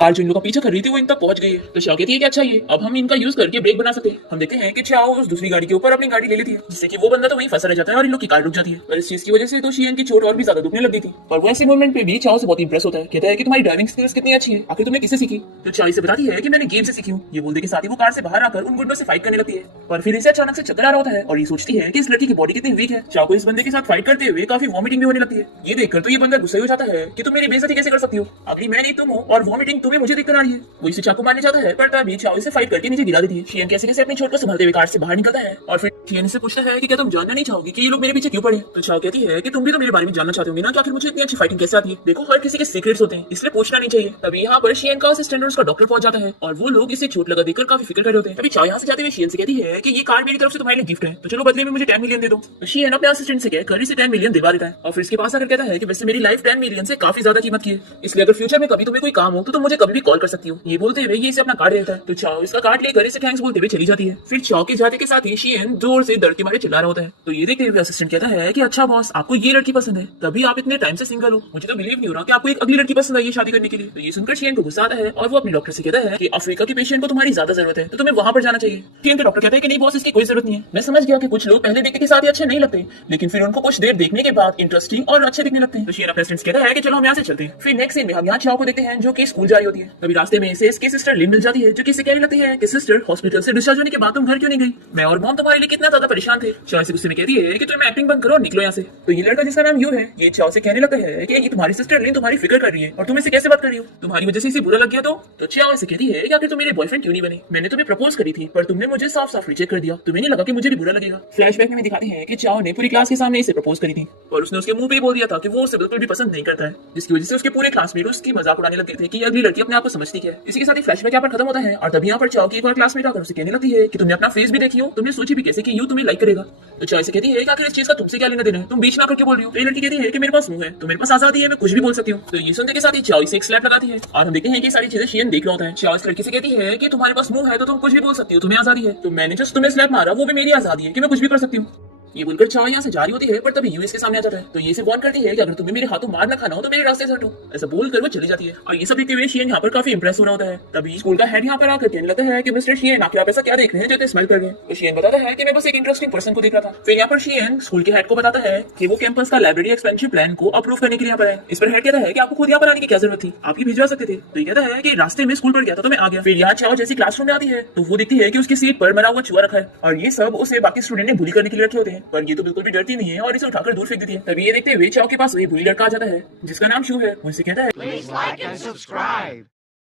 Car जो इन लोगों का पीछा कर रही थी वो इन तक पहुंच गई है। तो चाओ कहती है कि अच्छा ये अब हम इनका यूज करके ब्रेक बना सकते हैं। हम देखते हैं कि चाओ उस दूसरी गाड़ी के ऊपर अपनी गाड़ी ले लेती है, जिससे कि वो बंदा तो वहीं फंसा रह जाता है और इन लोग की कार रुक जाती है। पर इस चीज की वजह से तो शियन की चोट और भी ज्यादा दुखने लग गई थी। और वो ऐसे मोमेंट पे भी चाओ से बहुत इंप्रेस होता है। कहता है कि तुम्हारी ड्राइविंग स्किल्स कितनी अच्छी है, आखिर तुमने किससे सीखी। तो चाओ इसे बताती है कि मैंने गेम से सीखी हूँ। ये बोलने के साथ ही वो कार से बाहर आकर उन गुंडों से फाइट करने लगती है। पर फिर इसे अचानक से चक्कर आ रहा होता है और ये सोचती है कि इस लड़की की बॉडी कितनी वीक है। चाओ को इस बंदे के साथ फाइट करते हुए काफी वॉमिटिंग भी होने लगती है। ये देखकर तो ये बंदा गुस्सा हो जाता है कि तुम मेरी बेइज्जती कैसे कर सकती हो, अगली मैं नहीं तुम हो और वॉमिटिंग तुम्हें मुझे दिक्कत आ रही है। वो इसे चाकू मारने जाता है पर तभी चाओ इसे फाइट करके नीचे गिरा देती है। शियन कैसे कैसे अपनी चोट को संभालते हुए कार से बाहर निकलता है और फिर शियन से पूछता है कि क्या तुम जानना नहीं चाहोगी कि ये लोग मेरे पीछे क्यों पड़े। तो चाओ कहती है कि तुम भी तो मेरे बारे में जानना चाहते होंगे ना कि आखिर मुझे इतनी अच्छी फाइटिंग कैसे आती है। देखो हर किसी के सीक्रेट्स होते हैं, इसलिए पूछना नहीं चाहिए। तभी यहाँ पर शियन का असिस्टेंट और उसका डॉक्टर पहुंच जाता है और वो लोग इसे चोट लगा देकर काफी फिक्र कर रहे होते हैं। तभी चाओ यहाँ से जाते हुए शियन से कहती है कि ये कार मेरी तरफ से तुम्हारे लिए गिफ्ट है, तो चलो बदले में मुझे 10 मिलियन दे दो। तो शियन अपने असिस्टेंट से कहकर इसे 10 मिलियन दिलवा देता है और फिर इसके पास आकर कहता है कि वैसे मेरी लाइफ 10 मिलियन से काफी ज्यादा कीमत की है, इसलिए अगर फ्यूचर में कभी तुम्हें कोई काम हो तो तुम मुझे कभी भी कॉल कर सकती हो। ये बोलते हुए ये इसे अपना कार्ड देता है। तो चाओ इसका कार्ड लेकर इसे थैंक्स बोलते हुए चली जाती है। फिर चाओ के जाते के साथ ही शियन जोर से दर्द के मारे चिल्ला रहा होता है। तो ये देखते हुए असिस्टेंट कहता है कि अच्छा बॉस आपको ये लड़की पसंद है, तभी आप इतने टाइम से सिंगल हो। मुझे तो बिलीव नहीं हो रहा कि आपको एक अगली लड़की पसंद आई है शादी करने के लिए। तो ये सुनकर शियन को गुस्सा आता है और वो अपने डॉक्टर से कहता है कि अफ्रीका के पेशेंट को तुम्हारी ज्यादा जरूरत है, तो तुम्हें वहां पर जाना चाहिए। शियन के डॉक्टर कहते हैं कि नहीं बॉस इसकी कोई जरूरत नहीं है। मैं समझ गया कि कुछ लोग पहले देखने के साथ ही अच्छे नहीं लगते, लेकिन फिर उनको कुछ देर देखने के बाद इंटरेस्टिंग और अच्छे दिखने लगते हैं। तो शियन अपने फ्रेंड्स कहता है कि चलो हम यहाँ से चलते हैं। फिर नेक्स्ट सीन में हम यहाँ चाओ को देखते हैं जो कि स्कूल जा रही होती है। तभी रास्ते में इसे इसकी सिस्टर लिन मिल जाती है जो कि इसे कहने लगती है कि सिस्टर हॉस्पिटल से डिस्चार्ज होने के बाद तुम घर क्यों नहीं गई, मैं और मॉम तुम्हारे लिए कितना ज्यादा परेशान थे। चाओ से गुस्से में कहती है कि तुम एक्टिंग बंद करो और निकलो यहाँ से। तो ये लड़का जिसका नाम यू है ये चाओ से कहने लगता है कि ये तुम्हारी सिस्टर लिन तुम्हारी फिक्र कर रही है और तुम इसे कैसे बात कर रही हो, तुम्हारी वजह से इसे बुरा लग गया। तो चाओ इसे कहती है कि आखिर तुम मेरे बॉयफ्रेंड क्यों नहीं बने, मैंने तुम्हें प्रपोज करी थी पर तुमने मुझे साफ साफ रिजेक्ट कर दिया, तुम्हें नहीं लगा कि मुझे भी बुरा लगेगा। फ्लैशबैक में दिखाते हैं कि चाओ ने पूरी क्लास के सामने इसे प्रपोज करी थी और उसने उसके मुंह पे बोल दिया था कि वो उसे बिल्कुल भी पसंद नहीं करता है, जिसकी वजह से उसके पूरे क्लासमेट उसकी मजाक उड़ाने लगते थे कि अगली लड़की अपने आप को समझती है। इसी के साथ ही फ्लैशबैक यहाँ पर खत्म होता है और तभी यहाँ पर चाओ की एक और क्लासमेट आकर उसे कहने लगती है कि तुमने अपना फेस भी देखी हो, तुमने सोची भी कैसे कि यू तुम्हें लाइक करेगा। तो चाओ से कहती है कि आखिर इस चीज का तुमसे क्या लेना देना है, तुम बीच में आकर क्यों बोल रही हो। तो ये लड़की कहती है कि मेरे पास मुंह है तो मेरे पास आजादी है, मैं कुछ भी बोल सकती हूँ। तो ये सुनते के साथ ही चाओ इसे एक स्लैप लगाती है और हम देखते हैं कि सारी चीजें शियन देख रहा होता है। चाओ इस लड़की से कहती है कि तुम्हारे पास मुंह है तो तुम कुछ भी बोल सकती हो, तुम्हें आजादी है, तो मैंने जस्ट तुम्हें स्लैप मारा वो भी मेरी आजादी है कि मैं कुछ भी कर सकती हूँ। ये बोलकर चाओ यहाँ से जारी होती है पर तभी यूएस के सामने आ जाता है। तो ये इसे वार्न करती है कि अगर तुम्हें मेरे हाथों मार ना खाना हो तो मेरे रास्ते से हटो, ऐसा बोलकर वो चली जाती है। और ये सब देखते हुए शियन यहाँ पर काफी इंप्रेस हो रहा होता है। तभी स्कूल का हेड यहाँ पर आकर कहने लगता है कि मिस्टर शियन आखिर आप ऐसा क्या देख रहे हैं जो इतने स्मेल कर रहे हैं। तो शियन बताता है कि मैं बस एक इंटरेस्टिंग पर्सन को देख रहा था। फिर यहाँ पर शियन स्कूल के हेड को बताता है कि वो कैंपस का लाइब्रेरी एक्सपेंशन प्लान को अप्रूव करने के लिए यहाँ पर है। इस पर हेड कहता है कि आपको खुद यहाँ पर आने की क्या जरूरत थी, आप ही भिजवा सकते थे। तो ये कहता है कि रास्ते में स्कूल पर गया था तो मैं आ गया। फिर यहाँ चाओ जैसी क्लासरूम में आती है तो वो देखती है कि उसकी सीट पर मरा हुआ चूहा रखा है और ये सब उसे बाकी स्टूडेंट ने बुली करने के लिए रखे होते हैं, पर ये तो बिल्कुल भी डरती नहीं है और इसे उठाकर दूर फेंक देती है। तभी ये देखते हुए चाओ के पास वही बुरी लड़का आ जाता है जिसका नाम शू है। वो इसे कहता है Please like and subscribe.